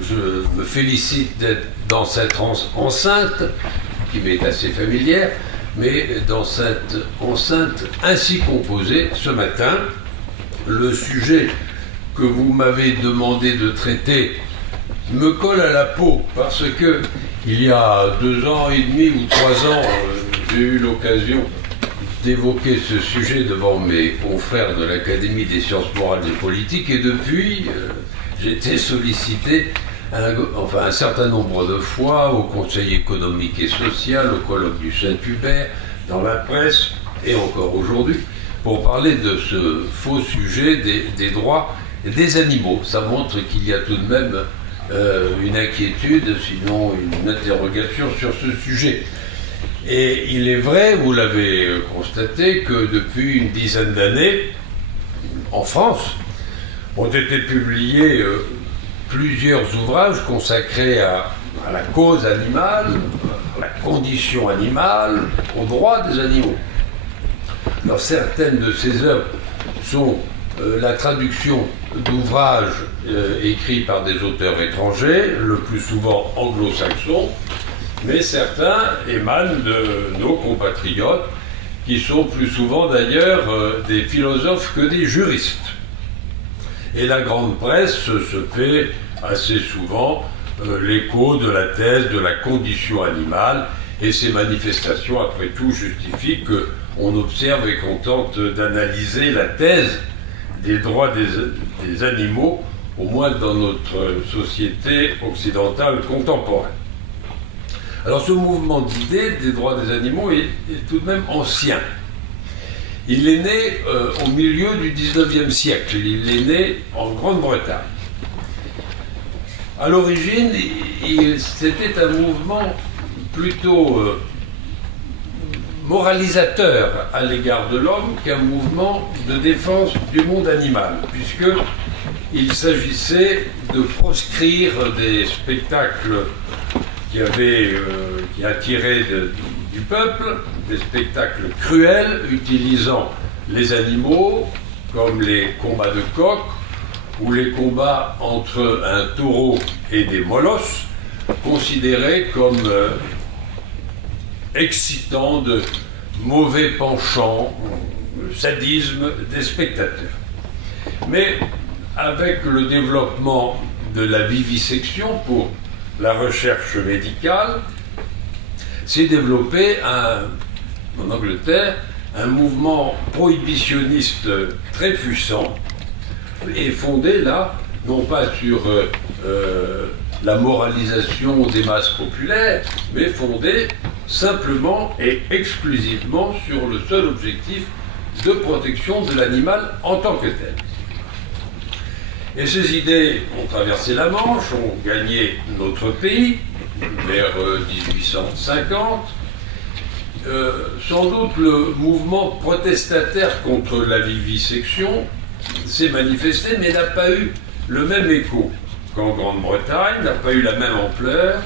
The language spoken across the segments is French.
je me félicite d'être dans cette enceinte, qui m'est assez familière, mais dans cette enceinte ainsi composée ce matin. Le sujet que vous m'avez demandé de traiter me colle à la peau, parce que il y a 2 ans et demi ou 3 ans, j'ai eu l'occasion d'évoquer ce sujet devant mes confrères de l'Académie des sciences morales et politiques, et depuis, j'ai été sollicité un certain nombre de fois au Conseil économique et social, au colloque du Saint-Hubert, dans la presse, et encore aujourd'hui, pour parler de ce faux sujet des droits des animaux. Ça montre qu'il y a tout de même une inquiétude, sinon une interrogation sur ce sujet. Et il est vrai, vous l'avez constaté, que depuis une dizaine d'années, en France, ont été publiés plusieurs ouvrages consacrés à la cause animale, à la condition animale, aux droits des animaux. Alors, certaines de ces œuvres sont la traduction d'ouvrages écrits par des auteurs étrangers, le plus souvent anglo-saxons, mais certains émanent de nos compatriotes, qui sont plus souvent d'ailleurs des philosophes que des juristes. Et la grande presse se fait assez souvent l'écho de la thèse de la condition animale, et ces manifestations, après tout, justifient qu'on observe et qu'on tente d'analyser la thèse des droits des animaux, au moins dans notre société occidentale contemporaine. Alors ce mouvement d'idées des droits des animaux est tout de même ancien. Il est né au milieu du XIXe siècle, il est né en Grande-Bretagne. À l'origine, c'était un mouvement plutôt moralisateur à l'égard de l'homme qu'un mouvement de défense du monde animal, puisqu'il s'agissait de proscrire des spectacles qui attiraient du peuple, des spectacles cruels utilisant les animaux, comme les combats de coqs ou les combats entre un taureau et des molosses, considérés comme excitant de mauvais penchants, sadisme des spectateurs. Mais avec le développement de la vivisection pour la recherche médicale, s'est développé en Angleterre un mouvement prohibitionniste très puissant et fondé là, non pas sur la moralisation des masses populaires, mais fondé simplement et exclusivement sur le seul objectif de protection de l'animal en tant que tel. Et ces idées ont traversé la Manche, ont gagné notre pays vers 1850. Sans doute le mouvement protestataire contre la vivisection s'est manifesté, mais n'a pas eu le même écho qu'en Grande-Bretagne, n'a pas eu la même ampleur.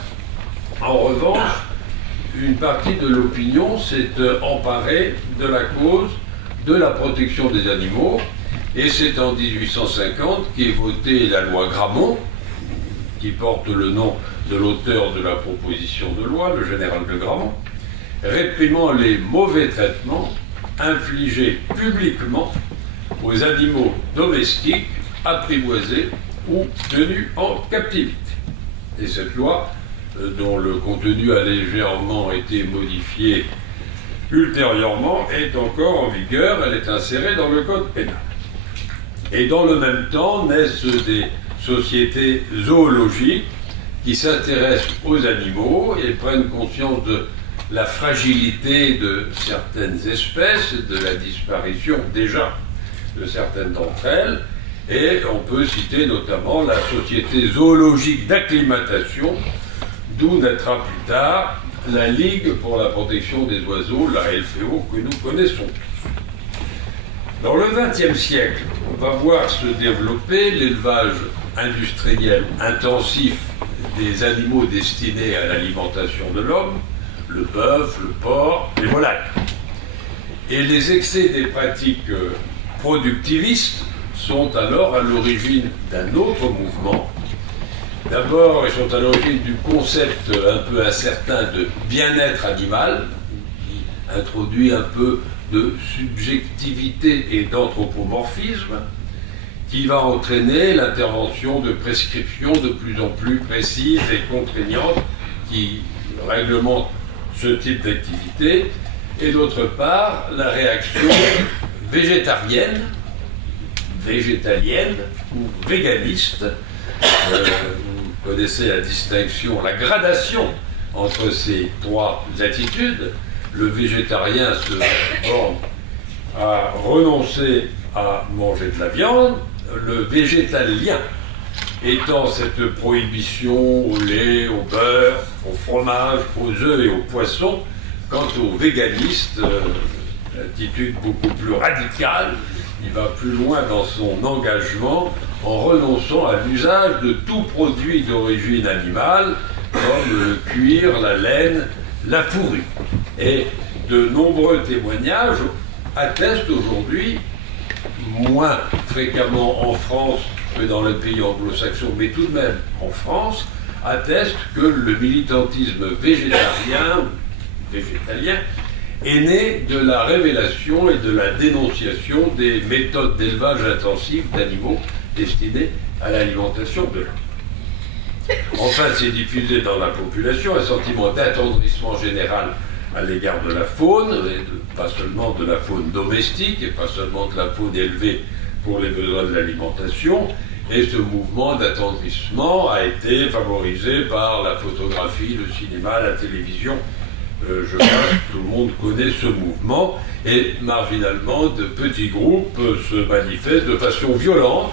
En revanche, une partie de l'opinion s'est emparée de la cause de la protection des animaux, et c'est en 1850 qu'est votée la loi Grammont, qui porte le nom de l'auteur de la proposition de loi, le général de Grammont, réprimant les mauvais traitements infligés publiquement aux animaux domestiques apprivoisés ou tenus en captivité. Et cette loi, dont le contenu a légèrement été modifié ultérieurement, est encore en vigueur, elle est insérée dans le code pénal. Et dans le même temps naissent des sociétés zoologiques qui s'intéressent aux animaux et prennent conscience de la fragilité de certaines espèces, de la disparition déjà de certaines d'entre elles, et on peut citer notamment la Société zoologique d'acclimatation, d'où naîtra plus tard la Ligue pour la protection des oiseaux, la LFO, que nous connaissons tous. Dans le XXe siècle, on va voir se développer l'élevage industriel intensif des animaux destinés à l'alimentation de l'homme, le bœuf, le porc, les volailles. Et les excès des pratiques productivistes sont alors à l'origine d'un autre mouvement, D'abord, ils sont à l'origine du concept un peu incertain de bien-être animal, qui introduit un peu de subjectivité et d'anthropomorphisme, qui va entraîner l'intervention de prescriptions de plus en plus précises et contraignantes qui réglementent ce type d'activité, et d'autre part, la réaction végétarienne, végétalienne ou véganiste. Vous connaissez la distinction, la gradation entre ces trois attitudes. Le végétarien se borne à renoncer à manger de la viande, le végétalien étant cette prohibition au lait, au beurre, au fromage, aux œufs et aux poissons. Quant aux véganistes, l'attitude beaucoup plus radicale, il va plus loin dans son engagement en renonçant à l'usage de tout produit d'origine animale, comme le cuir, la laine, la fourrure. Et de nombreux témoignages attestent aujourd'hui, moins fréquemment en France que dans les pays anglo-saxons, mais tout de même en France, attestent que le militantisme végétarien, végétalien, est né de la révélation et de la dénonciation des méthodes d'élevage intensif d'animaux destinés à l'alimentation de l'homme. Enfin, c'est diffusé dans la population un sentiment d'attendrissement général à l'égard de la faune, et pas seulement de la faune domestique, et pas seulement de la faune élevée pour les besoins de l'alimentation. Et ce mouvement d'attendrissement a été favorisé par la photographie, le cinéma, la télévision. Je pense que tout le monde connaît ce mouvement, et marginalement, de petits groupes se manifestent de façon violente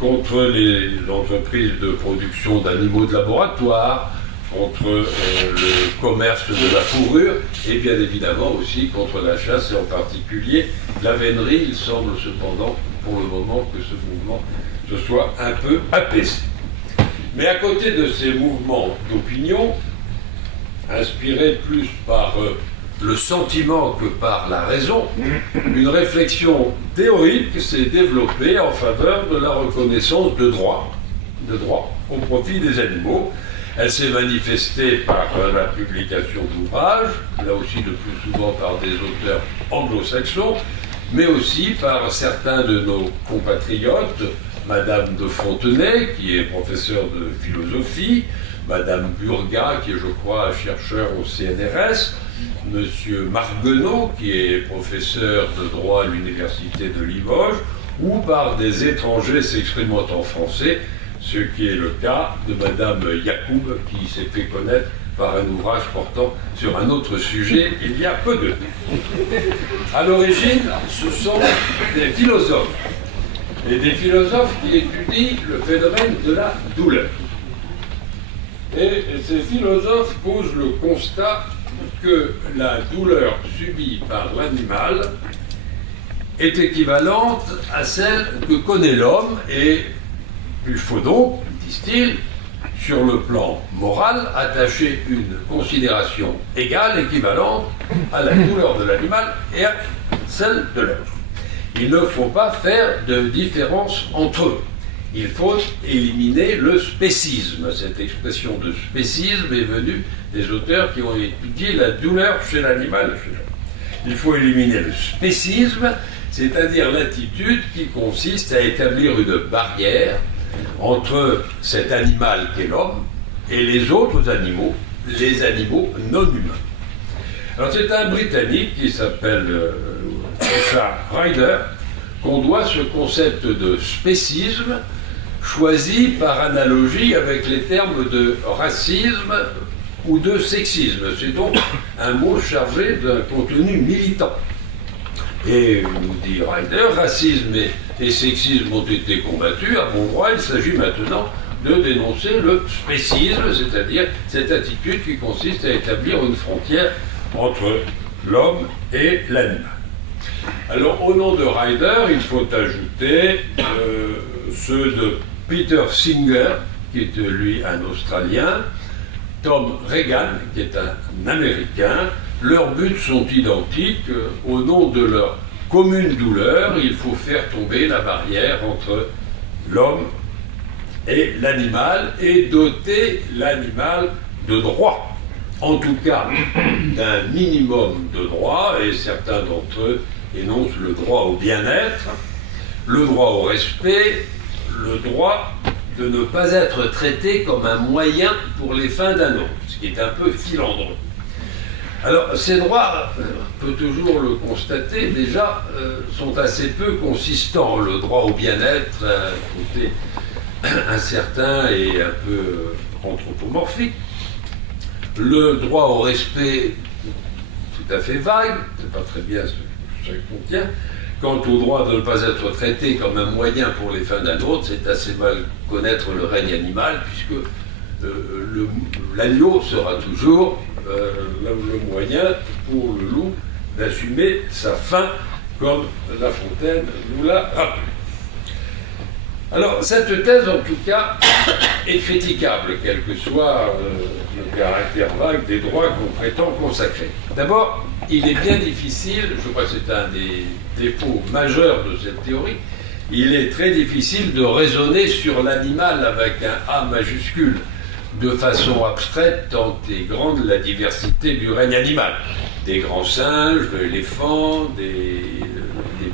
contre les entreprises de production d'animaux de laboratoire, contre le commerce de la fourrure, et bien évidemment aussi contre la chasse, et en particulier la vénerie. Il semble cependant, pour le moment, que ce mouvement se soit un peu apaisé. Mais à côté de ces mouvements d'opinion, inspirés plus par le sentiment que par la raison, une réflexion théorique s'est développée en faveur de la reconnaissance de droits au profit des animaux. Elle s'est manifestée par la publication d'ouvrages, là aussi le plus souvent par des auteurs anglo-saxons, mais aussi par certains de nos compatriotes, Madame de Fontenay, qui est professeure de philosophie, Madame Burga, qui est, je crois, chercheur au CNRS, Monsieur Marguenot, qui est professeur de droit à l'Université de Limoges, ou par des étrangers s'exprimant en français, ce qui est le cas de Madame Yacoub, qui s'est fait connaître par un ouvrage portant sur un autre sujet il y a peu de temps. À l'origine, ce sont des philosophes, et des philosophes qui étudient le phénomène de la douleur. Et ces philosophes posent le constat que la douleur subie par l'animal est équivalente à celle que connaît l'homme, et il faut donc, disent-ils, sur le plan moral, attacher une considération égale, équivalente à la douleur de l'animal et à celle de l'homme. Il ne faut pas faire de différence entre eux. Il faut éliminer le spécisme. Cette expression de spécisme est venue des auteurs qui ont étudié la douleur chez l'animal et chez l'homme. Il faut éliminer le spécisme, c'est-à-dire l'attitude qui consiste à établir une barrière entre cet animal qu'est l'homme et les autres animaux, les animaux non humains. Alors c'est un Britannique qui s'appelle Richard Ryder qu'on doit ce concept de spécisme, choisi par analogie avec les termes de racisme ou de sexisme. C'est donc un mot chargé d'un contenu militant. Et nous dit Ryder, racisme et sexisme ont été combattus. À bon droit, il s'agit maintenant de dénoncer le spécisme, c'est-à-dire cette attitude qui consiste à établir une frontière entre l'homme et l'animal. Alors, au nom de Ryder, il faut ajouter ceux de Peter Singer, qui est lui un Australien, Tom Regan, qui est un Américain. Leurs buts sont identiques. Au nom de leur commune douleur, il faut faire tomber la barrière entre l'homme et l'animal, et doter l'animal de droits. En tout cas, d'un minimum de droits, et certains d'entre eux énoncent le droit au bien-être, le droit au respect, le droit de ne pas être traité comme un moyen pour les fins d'un autre, ce qui est un peu filandreux. Alors, ces droits, on peut toujours le constater, déjà, sont assez peu consistants. Le droit au bien-être, un côté incertain et un peu anthropomorphique. Le droit au respect, tout à fait vague, c'est pas très bien ce que ça contient. Quant au droit de ne pas être traité comme un moyen pour les fins d'un autre, c'est assez mal connaître le règne animal, puisque l'agneau sera toujours le moyen pour le loup d'assumer sa faim, comme La Fontaine nous l'a rappelé. Alors, cette thèse, en tout cas, est critiquable, quel que soit le caractère vague des droits qu'on prétend consacrer. D'abord, il est bien difficile, je crois que c'est un des défauts majeurs de cette théorie, il est très difficile de raisonner sur l'animal avec un A majuscule, de façon abstraite, tant est grande la diversité du règne animal. Des grands singes, de l'éléphant, des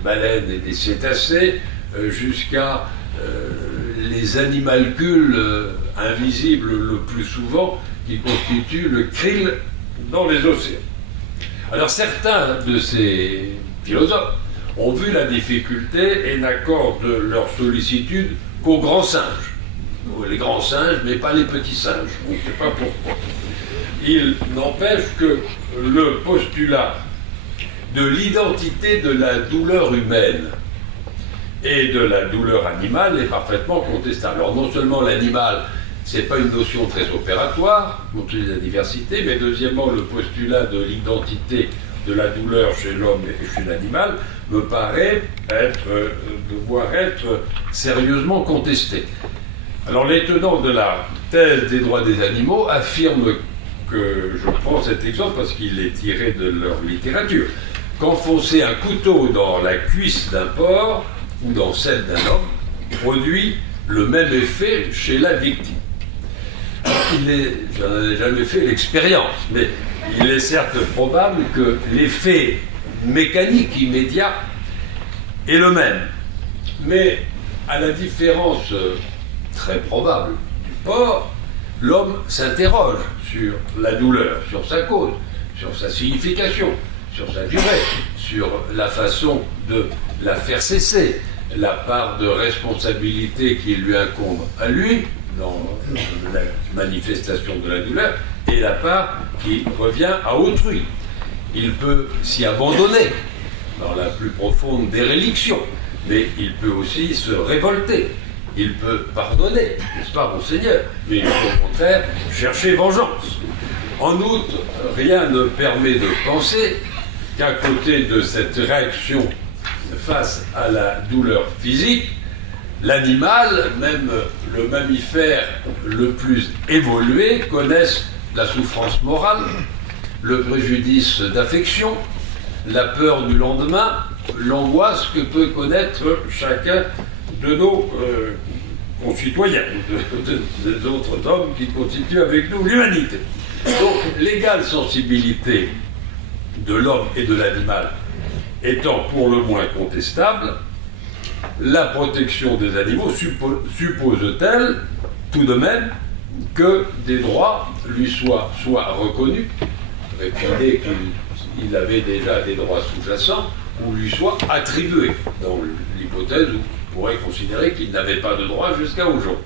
baleines et des cétacés, jusqu'à les animalcules invisibles le plus souvent, qui constituent le krill dans les océans. Alors certains de ces philosophes ont vu la difficulté et n'accordent leur sollicitude qu'aux grands singes. Les grands singes, mais pas les petits singes. On ne sait pas pourquoi. Il n'empêche que le postulat de l'identité de la douleur humaine et de la douleur animale est parfaitement contestable. Alors non seulement l'animal, c'est pas une notion très opératoire, compte tenu de la diversité, mais deuxièmement, le postulat de l'identité de la douleur chez l'homme et chez l'animal me paraît devoir être sérieusement contesté. Alors les tenants de la thèse des droits des animaux affirment que, je prends cet exemple parce qu'il est tiré de leur littérature, qu'enfoncer un couteau dans la cuisse d'un porc ou dans celle d'un homme produit le même effet chez la victime. J'en ai jamais fait l'expérience, mais il est certes probable que l'effet mécanique immédiat est le même. Mais à la différence très probable du porc, l'homme s'interroge sur la douleur, sur sa cause, sur sa signification, sur sa durée, sur la façon de la faire cesser, la part de responsabilité qui lui incombe à lui dans la manifestation de la douleur et la part qui revient à autrui. Il peut s'y abandonner dans la plus profonde déréliction, mais il peut aussi se révolter. Il peut pardonner, n'est-ce pas, mon Seigneur, mais il peut au contraire chercher vengeance. En outre, rien ne permet de penser qu'à côté de cette réaction face à la douleur physique, l'animal, même le mammifère le plus évolué, connaisse la souffrance morale, le préjudice d'affection, la peur du lendemain, l'angoisse que peut connaître chacun de nos concitoyens, des autres hommes qui constituent avec nous l'humanité. Donc l'égale sensibilité de l'homme et de l'animal étant pour le moins contestable, la protection des animaux suppose-t-elle tout de même que des droits lui soient reconnus, avec l'idée qu'il avait déjà des droits sous-jacents, ou lui soient attribués, dans l'hypothèse où on pourrait considérer qu'il n'avait pas de droits jusqu'à aujourd'hui.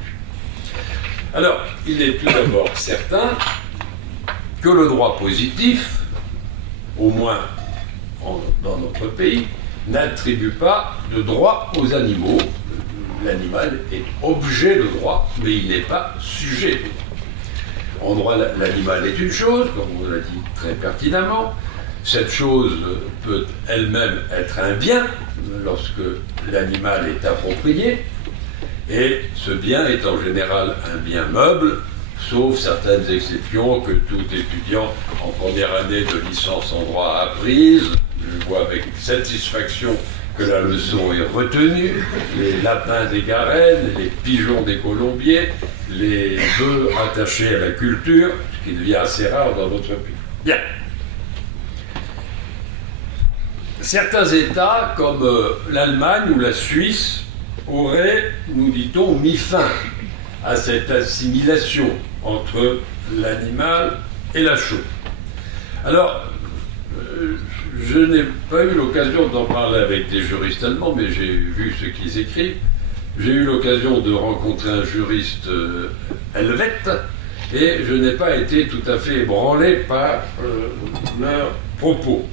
Alors, il est tout d'abord certain que le droit positif, au moins dans notre pays, n'attribue pas de droit aux animaux. L'animal est objet de droit, mais il n'est pas sujet de droit. En droit, l'animal est une chose, comme on l'a dit très pertinemment. Cette chose peut elle-même être un bien, lorsque l'animal est approprié, et ce bien est en général un bien meuble, sauf certaines exceptions que tout étudiant en première année de licence en droit a prises. Je vois avec satisfaction que la leçon est retenue, les lapins des Garennes, les pigeons des Colombiers, les bœufs attachés à la culture, ce qui devient assez rare dans notre pays. Bien. Certains États, comme l'Allemagne ou la Suisse, auraient, nous dit-on, mis fin à cette assimilation entre l'animal et la chose. Alors, je n'ai pas eu l'occasion d'en parler avec des juristes allemands, mais j'ai vu ce qu'ils écrivent. J'ai eu l'occasion de rencontrer un juriste helvète, et je n'ai pas été tout à fait ébranlé par leurs propos.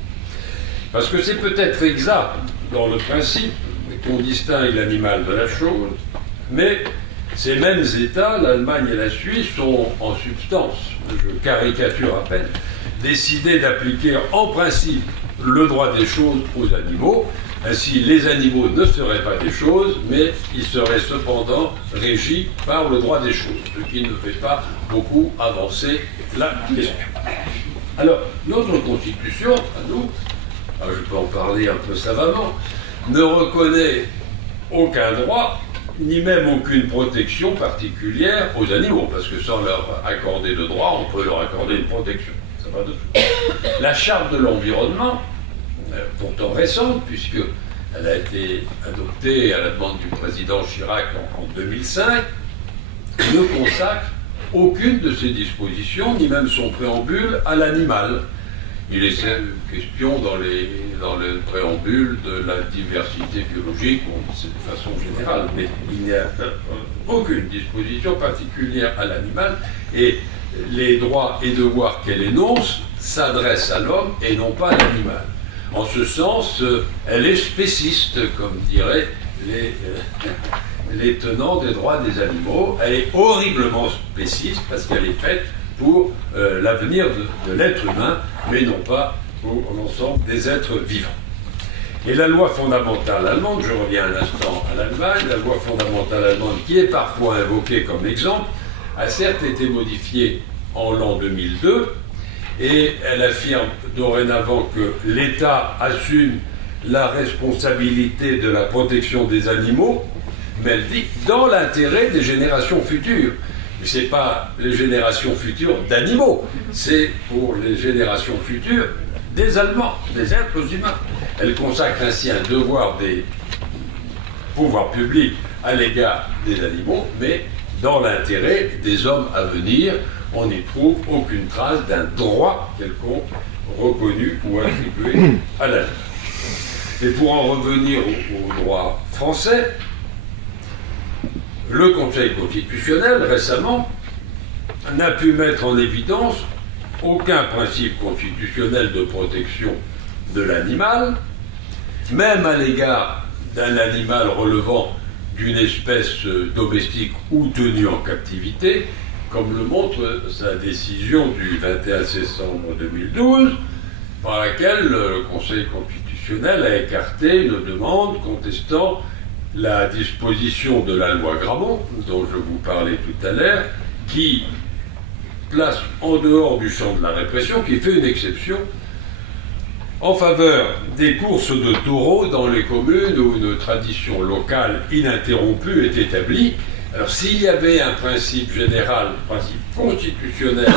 Parce que c'est peut-être exact dans le principe qu'on distingue l'animal de la chose, mais ces mêmes États, l'Allemagne et la Suisse, ont en substance, je caricature à peine, décidé d'appliquer en principe le droit des choses aux animaux. Ainsi, les animaux ne seraient pas des choses, mais ils seraient cependant régis par le droit des choses, ce qui ne fait pas beaucoup avancer la question. Alors, notre Constitution, à nous, je peux en parler un peu savamment, ne reconnaît aucun droit, ni même aucune protection particulière aux animaux, parce que sans leur accorder de droit, on peut leur accorder une protection. Ça va de soi. La charte de l'environnement, pourtant récente, puisqu'elle a été adoptée à la demande du président Chirac en 2005, ne consacre aucune de ses dispositions, ni même son préambule, à l'animal. Il est question dans le préambule de la diversité biologique, de façon générale, mais il n'y a aucune disposition particulière à l'animal, et les droits et devoirs qu'elle énonce s'adressent à l'homme et non pas à l'animal. En ce sens, elle est spéciste, comme diraient les tenants des droits des animaux. Elle est horriblement spéciste parce qu'elle est faite pour l'avenir de l'être humain, mais non pas pour l'ensemble des êtres vivants. Et la loi fondamentale allemande, je reviens un instant à l'Allemagne, la loi fondamentale allemande, qui est parfois invoquée comme exemple, a certes été modifiée en l'an 2002, et elle affirme dorénavant que l'État assume la responsabilité de la protection des animaux, mais elle dit dans l'intérêt des générations futures. Mais ce n'est pas les générations futures d'animaux, c'est pour les générations futures des Allemands, des êtres humains. Elle consacre ainsi un devoir des pouvoirs publics à l'égard des animaux, mais dans l'intérêt des hommes à venir. On n'y trouve aucune trace d'un droit quelconque reconnu ou attribué à l'animal. Et pour en revenir au droit français, le Conseil constitutionnel, récemment, n'a pu mettre en évidence aucun principe constitutionnel de protection de l'animal, même à l'égard d'un animal relevant d'une espèce domestique ou tenue en captivité, comme le montre sa décision du 21 décembre 2012, par laquelle le Conseil constitutionnel a écarté une demande contestant la disposition de la loi Grammont, dont je vous parlais tout à l'heure, qui place en dehors du champ de la répression, qui fait une exception en faveur des courses de taureaux dans les communes où une tradition locale ininterrompue est établie. Alors s'il y avait un principe général, un principe constitutionnel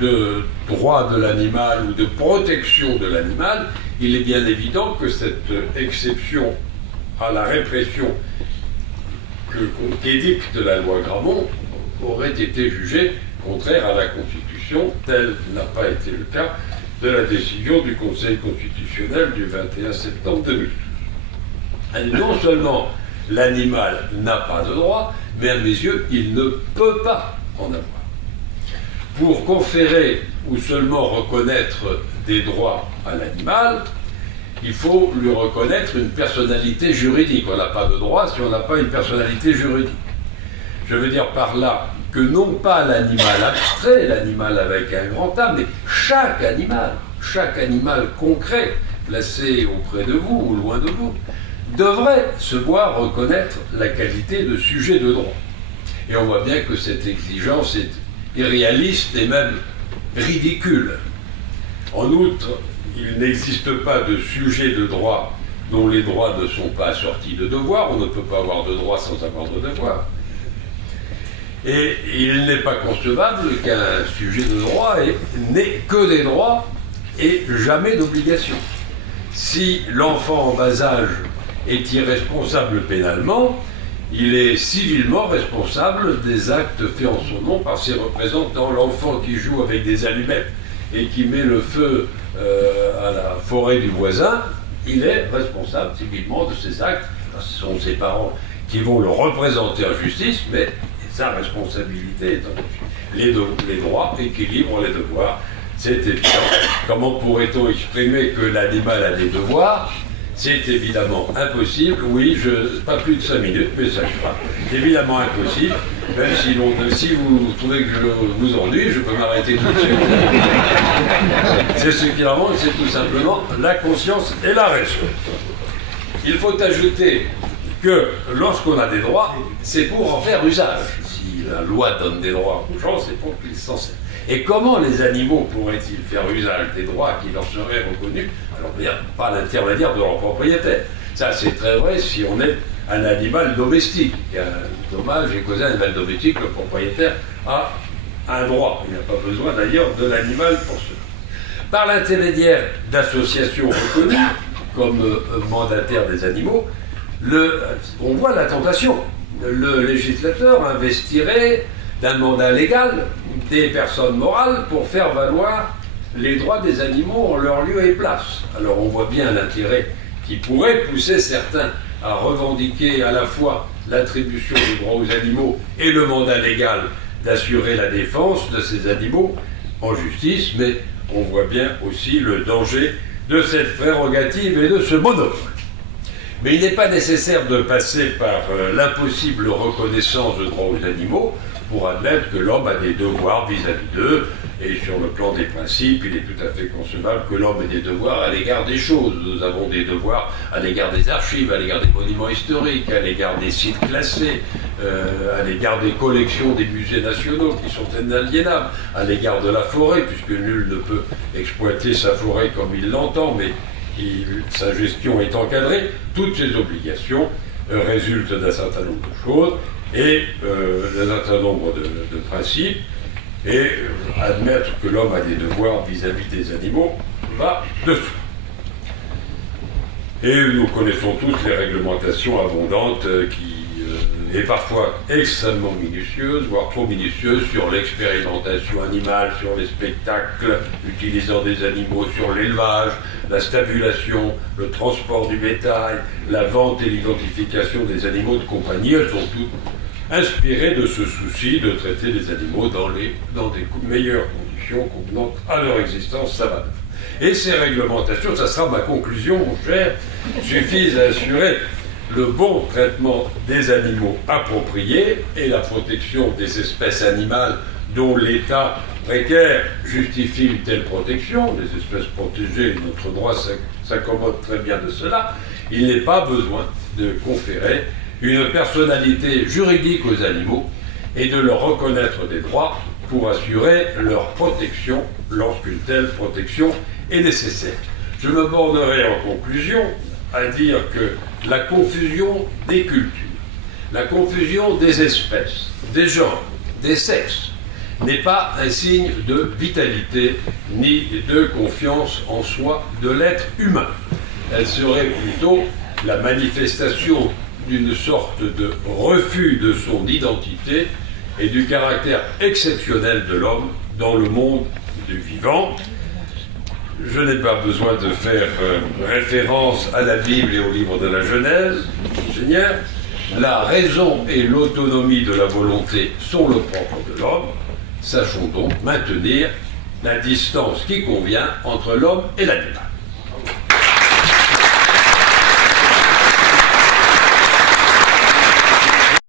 de droit de l'animal ou de protection de l'animal, il est bien évident que cette exception à la répression qu'édicte la loi Grammont aurait été jugée contraire à la Constitution. Tel n'a pas été le cas de la décision du Conseil constitutionnel du 21 septembre 2012. Et non seulement l'animal n'a pas de droit, mais à mes yeux, il ne peut pas en avoir. Pour conférer ou seulement reconnaître des droits à l'animal, il faut lui reconnaître une personnalité juridique. On n'a pas de droit si on n'a pas une personnalité juridique. Je veux dire par là que non pas l'animal abstrait, l'animal avec un grand A, mais chaque animal concret placé auprès de vous ou loin de vous, devrait se voir reconnaître la qualité de sujet de droit. Et on voit bien que cette exigence est irréaliste et même ridicule. En outre, il n'existe pas de sujet de droit dont les droits ne sont pas assortis de devoirs. On ne peut pas avoir de droits sans avoir de devoirs. Et il n'est pas concevable qu'un sujet de droit n'ait que des droits et jamais d'obligations. Si l'enfant en bas âge est irresponsable pénalement, il est civilement responsable des actes faits en son nom par ses représentants. L'enfant qui joue avec des allumettes et qui met le feu à la forêt du voisin, il est responsable civilement de ses actes. Ce sont ses parents qui vont le représenter en justice, mais sa responsabilité est en les droits équilibrent les devoirs. C'est évident. Comment pourrait-on exprimer que l'animal a des devoirs? C'est évidemment impossible. Oui, pas plus de 5 minutes, mais ça sera évidemment impossible. Même si vous trouvez que je vous ennuie, je peux m'arrêter tout de suite. C'est ce qui manque, c'est tout simplement la conscience et la raison. Il faut ajouter que lorsqu'on a des droits, c'est pour en faire usage. Si la loi donne des droits aux gens, c'est pour qu'ils s'en servent. Et comment les animaux pourraient-ils faire usage des droits qui leur seraient reconnus, alors par l'intermédiaire de leur propriétaire? Ça, c'est très vrai si on est un animal domestique. Il y a un dommage et causé un animal domestique, le propriétaire a un droit. Il n'a pas besoin d'ailleurs de l'animal pour cela. Par l'intermédiaire d'associations reconnues comme mandataires des animaux, on voit la tentation. Le législateur investirait d'un mandat légal des personnes morales pour faire valoir les droits des animaux en leur lieu et place. Alors on voit bien l'intérêt qui pourrait pousser certains à revendiquer à la fois l'attribution des droits aux animaux et le mandat légal d'assurer la défense de ces animaux en justice, mais on voit bien aussi le danger de cette prérogative et de ce monopole. Mais il n'est pas nécessaire de passer par l'impossible reconnaissance de droits aux animaux pour admettre que l'homme a des devoirs vis-à-vis d'eux, et sur le plan des principes, il est tout à fait concevable que l'homme ait des devoirs à l'égard des choses. Nous avons des devoirs à l'égard des archives, à l'égard des monuments historiques, à l'égard des sites classés, à l'égard des collections des musées nationaux qui sont inaliénables, à l'égard de la forêt, puisque nul ne peut exploiter sa forêt comme il l'entend, mais sa gestion est encadrée. Toutes ces obligations résultent d'un certain nombre de choses et d'un certain nombre de principes, et admettre que l'homme a des devoirs vis-à-vis des animaux va de soi. Et nous connaissons tous les réglementations abondantes et parfois extrêmement minutieuses, voire trop minutieuses, sur l'expérimentation animale, sur les spectacles utilisant des animaux, sur l'élevage, la stabulation, le transport du bétail, la vente et l'identification des animaux de compagnie. Elles sont toutes inspirées de ce souci de traiter les animaux dans des meilleures conditions convenant à leur existence savante. Et ces réglementations, ça sera ma conclusion, mon cher, suffisent à assurer le bon traitement des animaux appropriés et la protection des espèces animales dont l'état précaire justifie une telle protection. Les espèces protégées, notre droit s'accommode très bien de cela. Il n'est pas besoin de conférer une personnalité juridique aux animaux et de leur reconnaître des droits pour assurer leur protection lorsqu'une telle protection est nécessaire. Je me bornerai en conclusion à dire que la confusion des cultures, la confusion des espèces, des genres, des sexes, n'est pas un signe de vitalité ni de confiance en soi de l'être humain. Elle serait plutôt la manifestation d'une sorte de refus de son identité et du caractère exceptionnel de l'homme dans le monde du vivant. Je n'ai pas besoin de faire référence à la Bible et au livre de la Genèse, Seigneur. La raison et l'autonomie de la volonté sont le propre de l'homme. Sachons donc maintenir la distance qui convient entre l'homme et l'animal.